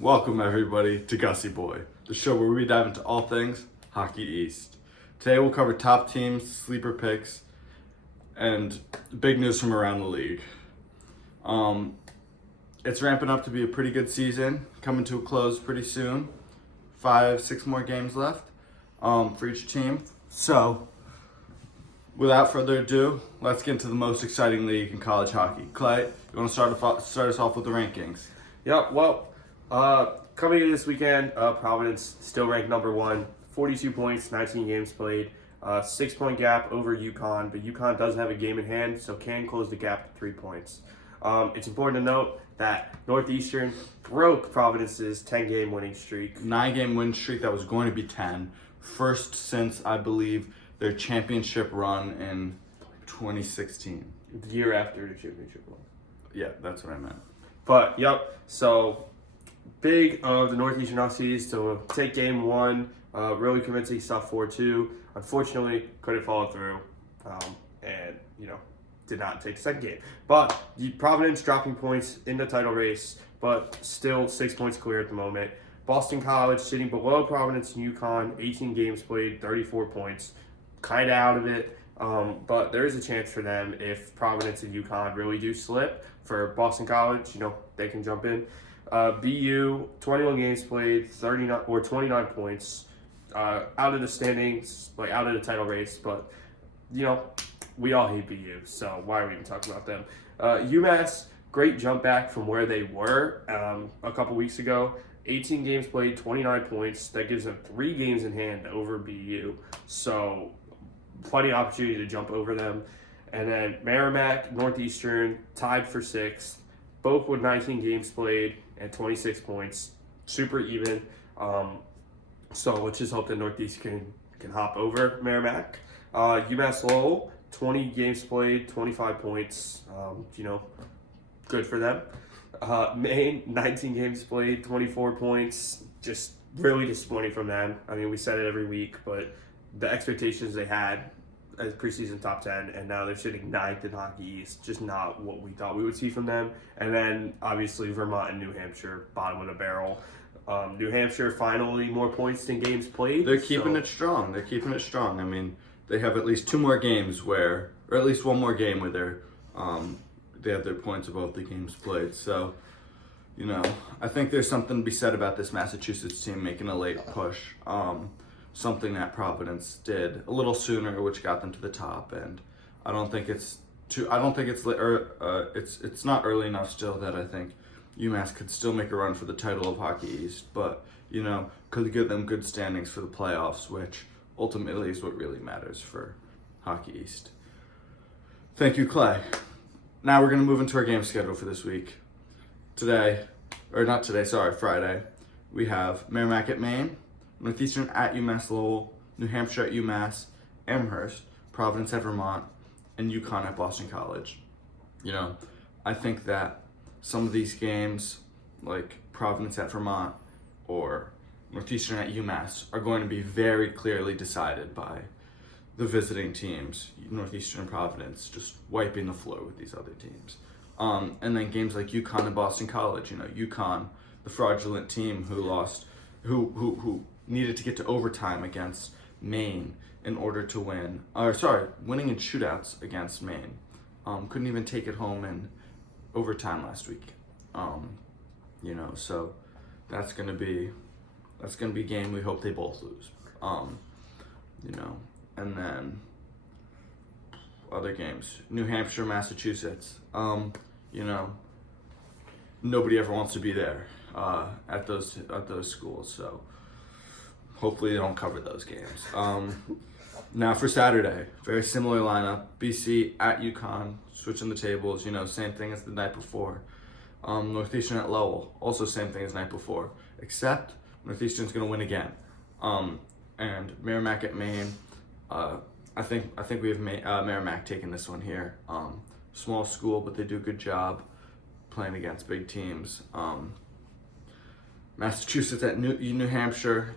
Welcome everybody to Gussy Boy, the show where we dive into all things Hockey East. Today we'll cover top teams, sleeper picks, and big news from around the league. It's ramping up to be a pretty good season, coming to a close pretty soon. 5-6 more games left for each team. So, without further ado, let's get into the most exciting league in college hockey. Clay, you want to start us off with the rankings? Yep, coming in this weekend, Providence still ranked number one, 42 points, 19 games played, 6-point gap over UConn, but UConn does have a game in hand, so can close the gap to 3 points. It's important to note that Northeastern broke Providence's 10-game winning streak. 9-game win streak that was going to be 10. First since, I believe, their championship run in 2016. The year after the championship run. Yeah, that's what I meant. But, so big of the Northeastern Huskies to take game one, really convincing stuff 4-2. Unfortunately, couldn't follow through, and, did not take the second game. But Providence dropping points in the title race, but still 6 points clear at the moment. Boston College sitting below Providence and UConn, 18 games played, 34 points, kind of out of it. But there is a chance for them if Providence and UConn really do slip. For Boston College, they can jump in. BU, 21 games played, 29 points, out of the standings, out of the title race. But we all hate BU, so why are we even talking about them? UMass, great jump back from where they were a couple weeks ago. 18 games played, 29 points. That gives them 3 games in hand over BU. So plenty of opportunity to jump over them. And then Merrimack, Northeastern, tied for 6th. Both with 19 games played and 26 points. Super even. So let's just hope that Northeast can hop over Merrimack. UMass Lowell, 20 games played, 25 points. Good for them. Maine, 19 games played, 24 points. Just really disappointing from them. I mean, we said it every week, but the expectations they had as preseason top 10, and now they're sitting 9th in Hockey East. Just not what we thought we would see from them. And then, obviously, Vermont and New Hampshire, bottom of the barrel. New Hampshire, finally, more points than games played. They're keeping it strong. I mean, they have at least 2 more games or at least 1 more game where they have their points above the games played. So, I think there's something to be said about this Massachusetts team making a late push. Something that Providence did a little sooner, which got them to the top. And I don't think it's not early enough still that I think UMass could still make a run for the title of Hockey East, but could give them good standings for the playoffs, which ultimately is what really matters for Hockey East. Thank you, Clay. Now we're going to move into our game schedule for this week. Friday, we have Merrimack at Maine, Northeastern at UMass Lowell, New Hampshire at UMass, Amherst, Providence at Vermont, and UConn at Boston College. I think that some of these games, like Providence at Vermont or Northeastern at UMass, are going to be very clearly decided by the visiting teams, Northeastern and Providence, just wiping the floor with these other teams. And then games like UConn and Boston College, UConn, the fraudulent team who needed to get to overtime against Maine in order to win. Winning in shootouts against Maine. Couldn't even take it home in overtime last week. So that's gonna be a game we hope they both lose. And then other games, New Hampshire, Massachusetts. Nobody ever wants to be there at those schools. So hopefully they don't cover those games. Now for Saturday, very similar lineup. BC at UConn, switching the tables. Same thing as the night before. Northeastern at Lowell, also same thing as the night before, except Northeastern's going to win again. And Merrimack at Maine. I think we have Merrimack taking this one here. Small school, but they do a good job playing against big teams. Massachusetts at New Hampshire,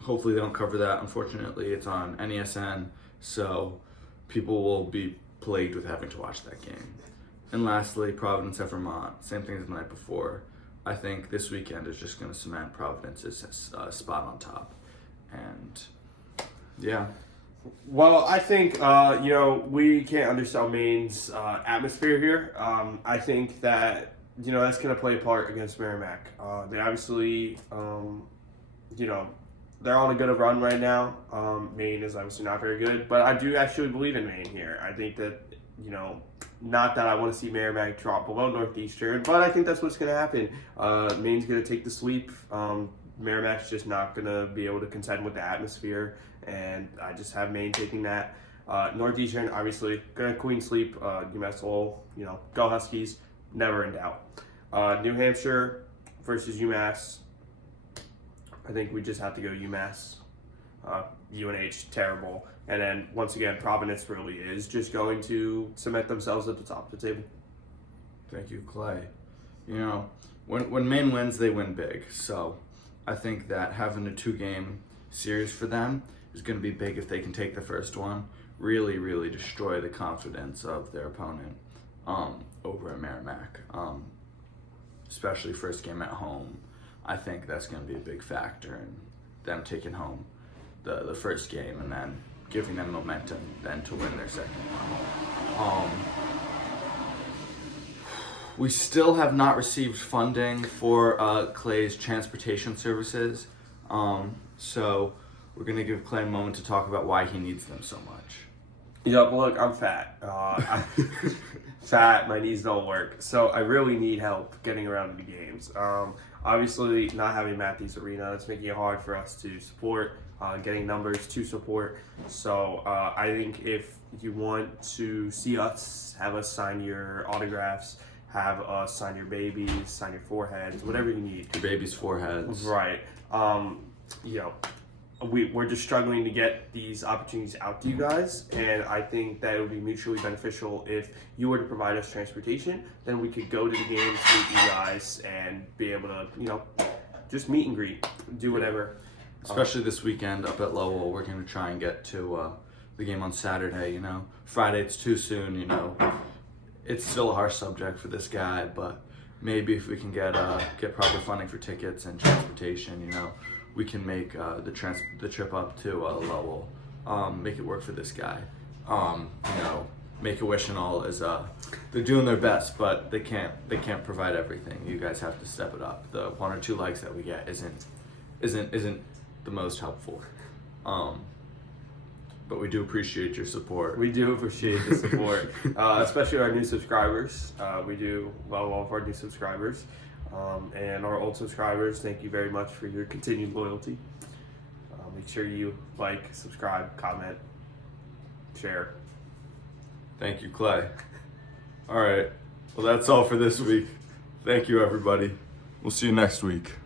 hopefully they don't cover that. Unfortunately, it's on NESN, so people will be plagued with having to watch that game. And lastly, Providence at Vermont, same thing as the night before. I think this weekend is just going to cement Providence's spot on top. And yeah. Well, I think we can't undersell Maine's atmosphere here. I think that that's going to play a part against Merrimack. They obviously, they're on a good run right now. Maine is obviously not very good, but I do actually believe in Maine here. I think that not that I want to see Merrimack drop below Northeastern, but I think that's what's going to happen. Maine's going to take the sweep. Merrimack's just not going to be able to contend with the atmosphere, and I just have Maine taking that. Northeastern, obviously, going to clean sweep. UMass Lowell, go Huskies, never in doubt. New Hampshire versus UMass. I think we just have to go UMass. UNH, terrible. And then, once again, Providence really is just going to cement themselves at the top of the table. Thank you, Clay. When Maine wins, they win big. So I think that having a 2-game series for them is going to be big if they can take the first one, really, really destroy the confidence of their opponent over at Merrimack, especially first game at home. I think that's going to be a big factor in them taking home the first game and then giving them momentum then to win their second one. We still have not received funding for Clay's transportation services, so we're going to give Clay a moment to talk about why he needs them so much. Yep, look, I'm fat. Fat, my knees don't work. So I really need help getting around to the games. Obviously, not having Matthews Arena, it's making it hard for us to support, getting numbers to support. So I think if you want to see us, have us sign your autographs, have us sign your babies, sign your foreheads, whatever you need. Your baby's foreheads. Right. We're just struggling to get these opportunities out to you guys, and I think that it would be mutually beneficial if you were to provide us transportation. Then we could go to the games, meet you guys, and be able to, just meet and greet, do whatever. Especially this weekend up at Lowell, we're going to try and get to the game on Saturday. Friday it's too soon. It's still a harsh subject for this guy, but maybe if we can get proper funding for tickets and transportation, we can make the trip up to Lowell, make it work for this guy. Make-A-Wish and all is they're doing their best, but they can't provide everything. You guys have to step it up. The 1 or 2 likes that we get isn't the most helpful. But we do appreciate your support. We do appreciate the support, especially our new subscribers. We do love all of our new subscribers. And our old subscribers, thank you very much for your continued loyalty. Make sure you like, subscribe, comment, share. Thank you, Clay. All right. Well, that's all for this week. Thank you, everybody. We'll see you next week.